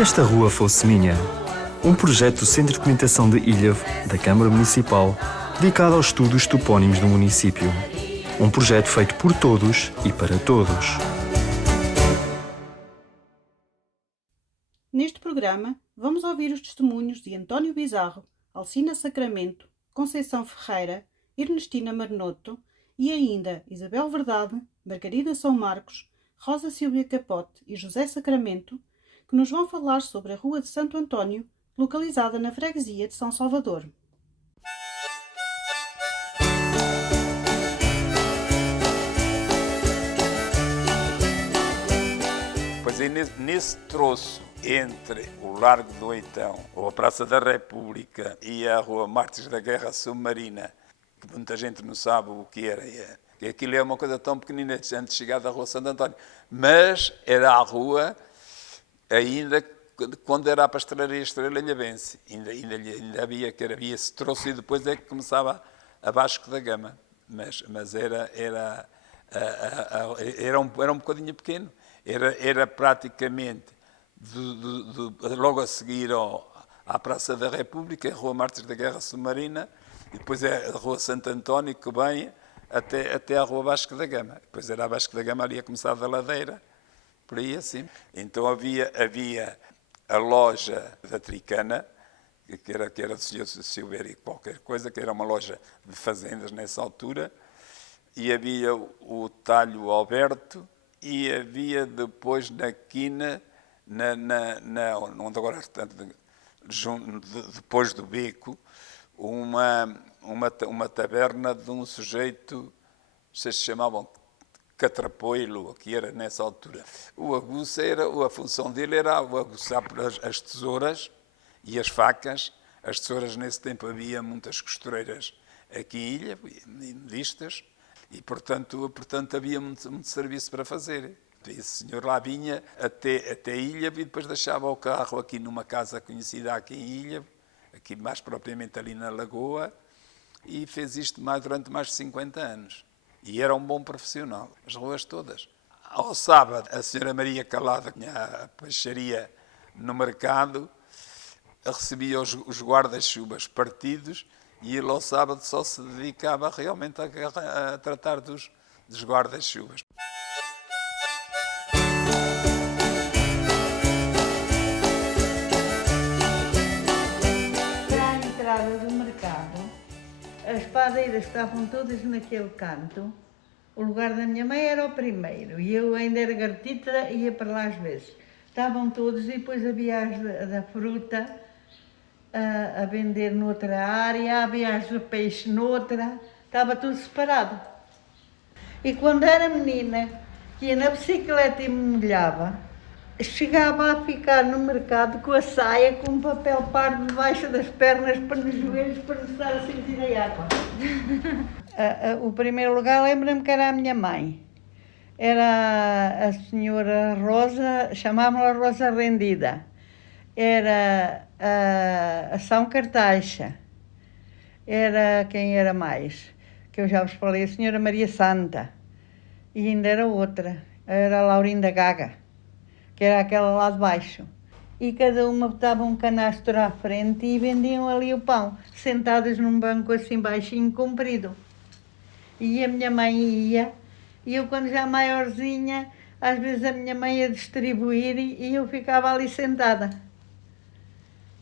se esta rua fosse minha? Um projeto do Centro de Documentação de Ilhavo, da Câmara Municipal, dedicado aos estudos topónimos do município. Um projeto feito por todos e para todos. Neste programa, vamos ouvir os testemunhos de António Bizarro, Alcina Sacramento, Conceição Ferreira, Ernestina Marnoto e ainda Isabel Verdade, Margarida São Marcos, Rosa Silvia Capote e José Sacramento, que nos vão falar sobre a Rua de Santo António, localizada na freguesia de São Salvador. Pois é, nesse troço entre o Largo do Oitão, ou a Praça da República, e a Rua Mártires da Guerra Submarina, que muita gente não sabe o que era, que aquilo é uma coisa tão pequenina antes de chegar da Rua Santo António, mas era a rua ainda quando era a pastelaria Estrela Ilhavense, ainda havia esse troço e depois é que começava a Vasco da Gama, mas era um bocadinho pequeno, era praticamente logo a seguir à Praça da República, a Rua Mártires da Guerra Submarina, e depois é a Rua Santo António que vem até a Rua Vasco da Gama. Depois era a Vasco da Gama ali a começar da ladeira, por aí assim. Então havia a loja da Tricana, que era do Sr. Silvério qualquer coisa, que era uma loja de fazendas nessa altura, e havia o Talho Alberto, e havia depois na quina, onde agora, depois do beco, uma taberna de um sujeito, vocês se chamavam Catrapoilo, que era nessa altura. O aguça a função dele era aguçar as tesouras e as facas. As tesouras nesse tempo havia muitas costureiras aqui em Ilha, modistas, e portanto havia muito serviço para fazer. Esse senhor lá vinha até Ilha e depois deixava o carro aqui numa casa conhecida aqui em Ilha, aqui mais propriamente ali na Lagoa, e fez isto durante mais de 50 anos. E era um bom profissional, as ruas todas. Ao sábado, a senhora Maria Calada, que tinha a peixaria no mercado, recebia os guarda-chuvas partidos e ele ao sábado só se dedicava realmente a tratar dos guarda-chuvas. À entrada do mercado, as padeiras estavam todas naquele canto. O lugar da minha mãe era o primeiro e eu ainda era garotita, ia para lá às vezes. Estavam todos e depois havia as da fruta a vender noutra área, havia as do peixe noutra, estava tudo separado. E quando era menina, que ia na bicicleta e me molhava, chegava a ficar no mercado com a saia com um papel pardo debaixo das pernas para nos joelhos para não estar a sentir a água. O primeiro lugar lembro-me que era a minha mãe. Era a senhora Rosa, chamavam-la Rosa Rendida. Era a São Cartaxa. Era quem era mais? Que eu já vos falei, a senhora Maria Santa. E ainda era outra, era a Laurinda Gaga, que era aquela lá de baixo. E cada uma botava um canastro à frente e vendiam ali o pão, sentadas num banco assim baixinho, comprido. E a minha mãe ia, e eu quando já maiorzinha, às vezes a minha mãe ia distribuir e eu ficava ali sentada.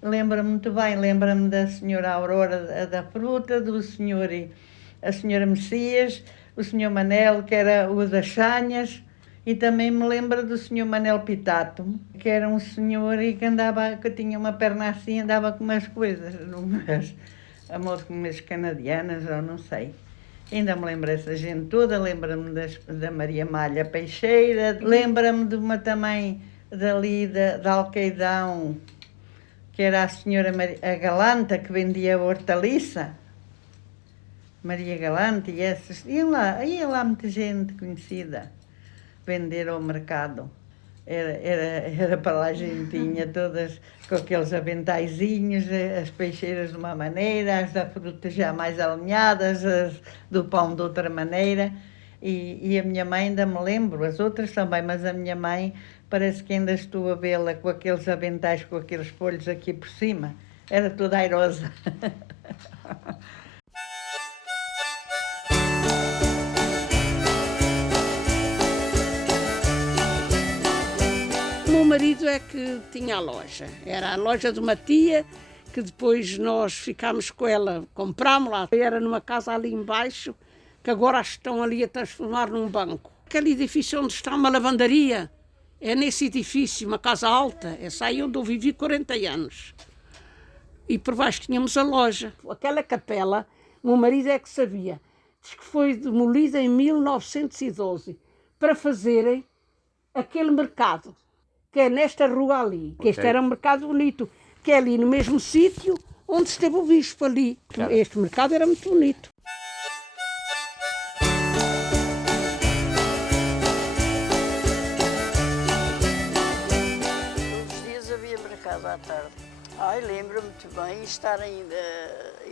Lembro-me muito bem, lembro-me da senhora Aurora da fruta, a senhora Messias, o senhor Manel, que era o das sanhas, e também me lembro do senhor Manel Pitato, que era um senhor e que tinha uma perna assim, andava com umas coisas, a modo como umas canadianas, ou não sei. Ainda me lembro dessa gente toda, lembro-me da Maria Malha Peixeira, lembro-me de uma também dali da Alqueidão, que era a senhora a Galanta, que vendia hortaliça. Maria Galante e essas. Ia lá muita gente conhecida vender ao mercado. Era para lá a gentinha, todas com aqueles aventaizinhos, as peixeiras de uma maneira, as da fruta já mais alinhadas, as do pão de outra maneira. E a minha mãe, ainda me lembro, as outras também, mas a minha mãe Parece que ainda estou a vê-la com aqueles aventais, com aqueles folhos aqui por cima. Era toda airosa. O meu marido é que tinha a loja. Era a loja de uma tia, que depois nós ficámos com ela, comprámos-la. Era numa casa ali embaixo, que agora estão ali a transformar num banco. Aquele edifício onde está uma lavandaria, é nesse edifício, uma casa alta. Essa aí onde eu vivi 40 anos. E por baixo tínhamos a loja. Aquela capela, o meu marido é que sabia. Diz que foi demolida em 1912 para fazerem aquele mercado, que é nesta rua ali. Que este era um mercado bonito, que é ali no mesmo sítio onde esteve o bispo ali. Claro. Este mercado era muito bonito. Todos os dias havia mercado à tarde. Lembro-me muito bem,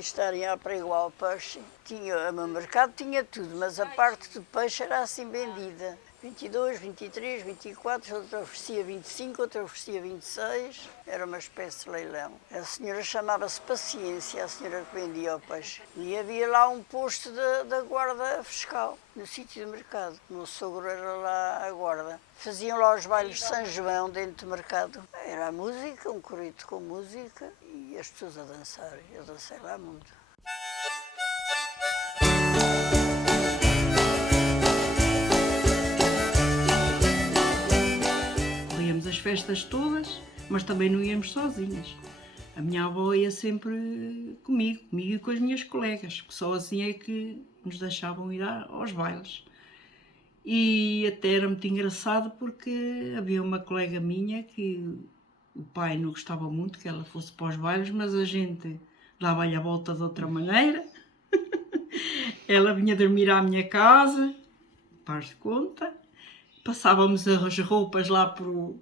estarem a pregoar o peixe. O mercado tinha tudo, mas a parte do peixe era assim vendida. 22, 23, 24, outra oferecia 25, outra oferecia 26. Era uma espécie de leilão. A senhora chamava-se Paciência, a senhora que vendia o peixe. E havia lá um posto da guarda fiscal, no sítio do mercado. O meu sogro era lá a guarda. Faziam lá os bailes de São João dentro do mercado. Era a música, um corrito com música e as pessoas a dançar. Eu dancei lá muito. As festas todas, mas também não íamos sozinhas. A minha avó ia sempre comigo e com as minhas colegas, que só assim é que nos deixavam ir aos bailes. E até era muito engraçado porque havia uma colega minha que o pai não gostava muito que ela fosse para os bailes, mas a gente dava-lhe a volta de outra maneira. Ela vinha dormir à minha casa, faz de conta. Passávamos as roupas lá por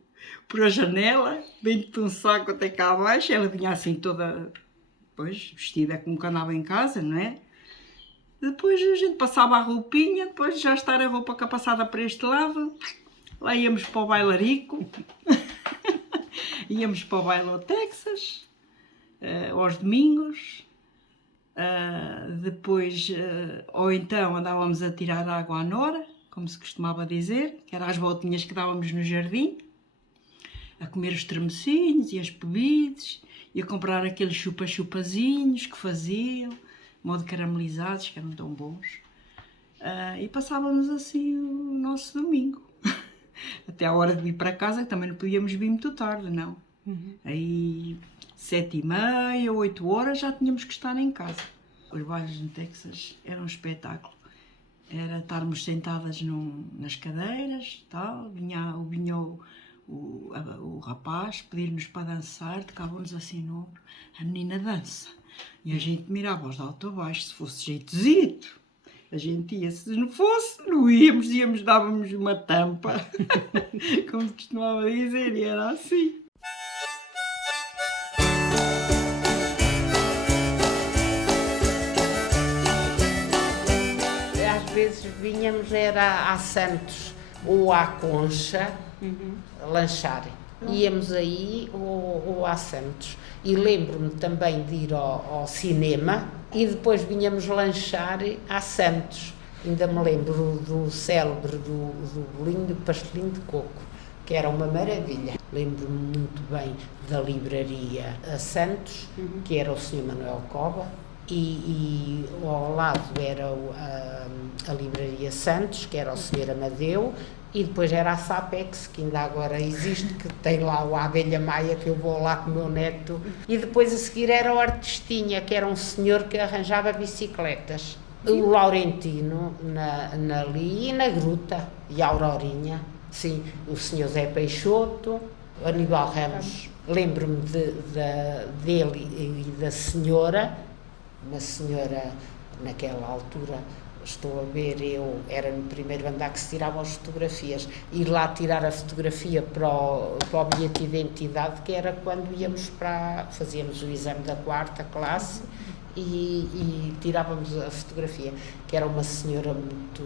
a janela, dentro de um saco até cá abaixo. Ela vinha assim toda, vestida como que andava em casa, não é? Depois a gente passava a roupinha, depois de já estar a roupa passada para este lado, lá íamos para o bailarico, íamos para o baile ao Texas, aos domingos, ou então andávamos a tirar água à Nora, como se costumava dizer, que eram as voltinhas que dávamos no jardim, a comer os tremecinhos e as bebidas, e a comprar aqueles chupa-chupazinhos que faziam, modo caramelizados, que eram tão bons. E passávamos assim o nosso domingo. Até à hora de vir para casa, que também não podíamos vir muito tarde, não. Aí, 7h30, 8 horas, já tínhamos que estar em casa. Os bailes no Texas eram um espetáculo. Era estarmos sentadas nas cadeiras, tal, vinha o rapaz pedir-nos para dançar, tocava-nos assim no ombro, a menina dança. E a gente mirava-os de alto a baixo, se fosse jeitosito. A gente ia, se não fosse, não íamos, dávamos uma tampa, como se costumava dizer, e era assim. Às vezes vinhamos era a Santos ou à Concha, lanchar. Íamos aí ou a Santos. E lembro-me também de ir ao cinema e depois vinhamos lanchar a Santos. Ainda me lembro do célebre do bolinho de pastelinho de coco, que era uma maravilha. Lembro-me muito bem da livraria a Santos, que era o Sr. Manuel Cova, e ao lado era a livraria Santos, que era o Sr. Amadeu, e depois era a Sapex, que ainda agora existe, que tem lá a Abelha Maia, que eu vou lá com o meu neto. E depois a seguir era o Artistinha, que era um senhor que arranjava bicicletas. O Laurentino ali e na Gruta, e a Aurorinha. Sim, o senhor Zé Peixoto, Aníbal Ramos. Lembro-me dele e da senhora, uma senhora naquela altura. Estou a ver, eu era no primeiro andar que se tiravam as fotografias, ir lá tirar a fotografia para o bilhete de identidade, que era quando íamos fazíamos o exame da 4ª classe e tirávamos a fotografia, que era uma senhora muito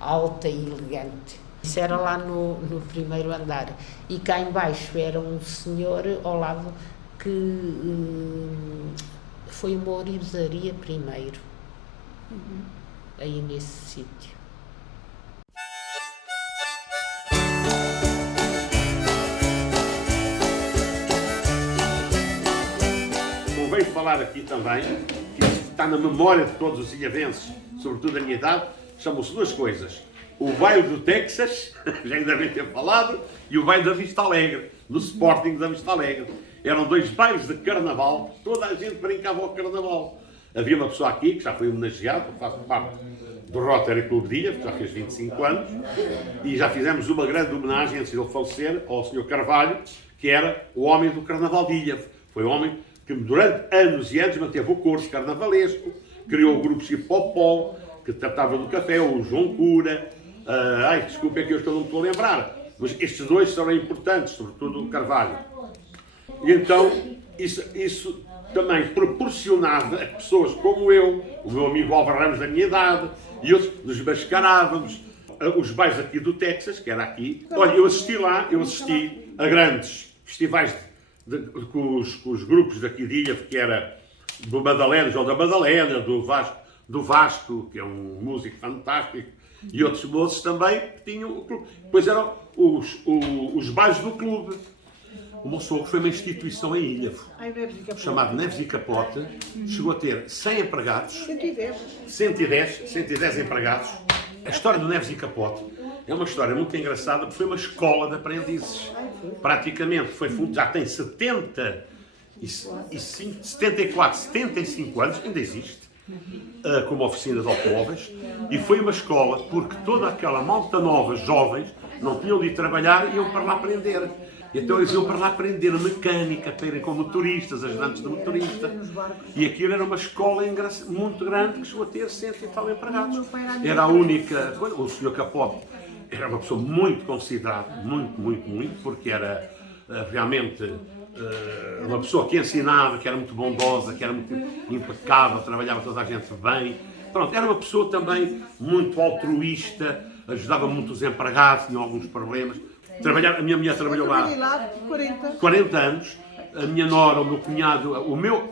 alta e elegante, Isso era lá no primeiro andar. E cá embaixo era um senhor ao lado que foi uma orivesaria primeiro, aí nesse sítio. Convém falar aqui também, que isto está na memória de todos os ilhavenses, sobretudo da minha idade, chamam-se duas coisas. O baile do Texas, já ainda devem ter falado, e o baile da Vista Alegre, do Sporting da Vista Alegre. Eram dois bailes de carnaval, toda a gente brincava ao carnaval. Havia uma pessoa aqui que já foi homenageada, faz parte do Rotary Clube de Ilha, que já fez 25 anos, e já fizemos uma grande homenagem, antes de ele falecer, ao Sr. Carvalho, que era o homem do Carnaval de Ilha. Foi o homem que durante anos e anos manteve o curso carnavalesco, criou o grupo Cipopó, que tratava do café, o João Cura. Desculpe, é que eu não me estou a lembrar, mas estes dois são importantes, sobretudo o Carvalho. E então, isso também proporcionava a pessoas como eu, o meu amigo Álvaro Ramos da minha idade, e outros, nos mascarávamos. Os bailes aqui do Texas, que era aqui. Olha, eu assisti a grandes festivais com os grupos daqui de Ilha, que era do Madalena, João da Madalena, do Vasco, que é um músico fantástico, e outros moços também que tinham o clube. Depois eram os bailes do clube. O meu sogro foi uma instituição em Ilha, chamado Neves e Capote, chegou a ter 100 empregados, 110 empregados. A história do Neves e Capote é uma história muito engraçada, porque foi uma escola de aprendizes. Praticamente já tem 75 anos, ainda existe, como oficina de automóveis, e foi uma escola porque toda aquela malta nova, jovens, não tinham de ir trabalhar e iam para lá aprender. Então eles iam para lá aprender mecânica, para irem como motoristas, ajudantes de motorista. E aquilo era uma escola muito grande que chegou a ter 100 e tal empregados. Era a única. O Sr. Capote era uma pessoa muito considerada, muito, porque era realmente uma pessoa que ensinava, que era muito bondosa, que era muito impecável, trabalhava toda a gente bem. Pronto, era uma pessoa também muito altruísta, ajudava muito os empregados, tinham alguns problemas. A minha mulher trabalhou lá 40 anos, a minha nora, o meu cunhado, o meu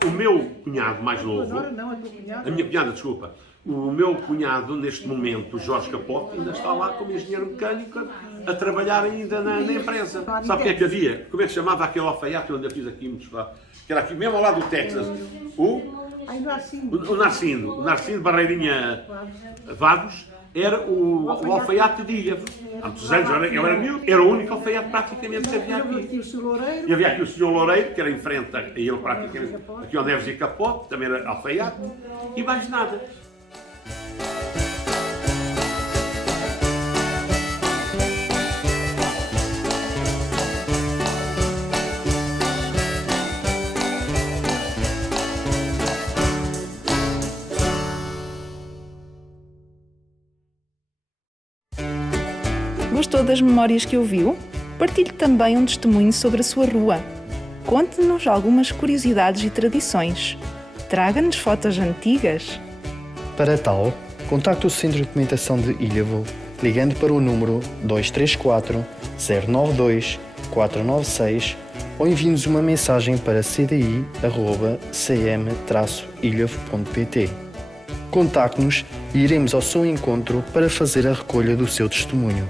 cunhado mais novo, a minha cunhada, desculpa, o meu cunhado neste momento, o Jorge Capote, ainda está lá como engenheiro mecânico a trabalhar ainda na empresa. Sabe o que é que havia? Como é que se chamava aquele alfaiate onde eu fiz aqui muitos lá? Que era aqui mesmo ao lado do Texas. O Narcindo Barreirinha Vagos. Era o alfaiate de Ilha. Há muitos anos, eu era miúdo, era o único alfaiate praticamente que havia aqui. E havia aqui o Sr. Loureiro, que era em frente a ele praticamente, aqui ao Neves e Capote, também era alfaiate, e mais nada. Gostou das memórias que ouviu? Partilhe também um testemunho sobre a sua rua. Conte-nos algumas curiosidades e tradições. Traga-nos fotos antigas. Para tal, contacte o Centro de Documentação de Ilhavo ligando para o número 234 092 496 ou envie-nos uma mensagem para cdi@cm-ilhavo.pt. Contacte-nos e iremos ao seu encontro para fazer a recolha do seu testemunho.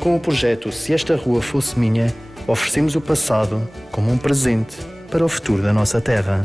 Com o projeto Se Esta Rua Fosse Minha, oferecemos o passado como um presente para o futuro da nossa terra.